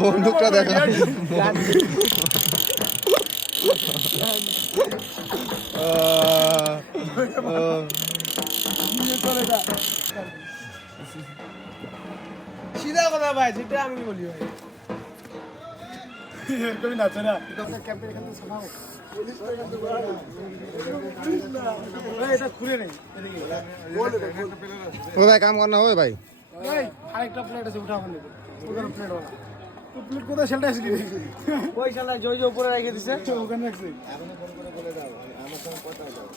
বন্দুকটা দেখা সিধা কথা ভাই, যেটা আমি বলি ভাই এরকমই না চলে এটা খুলে নেই ও ভাই কাম করনা হবে ভাই আরেকটা প্লেট আছে উঠাবো নেবে ওখানে প্লেট ওলা তো প্লেট কোথায় সেলটা আসলি ওই শালা জয় জয় উপরে রেখে দিছে ওখানে রাখছে এখন ফোন করে বলে দাও আমার সঙ্গে কথা দাও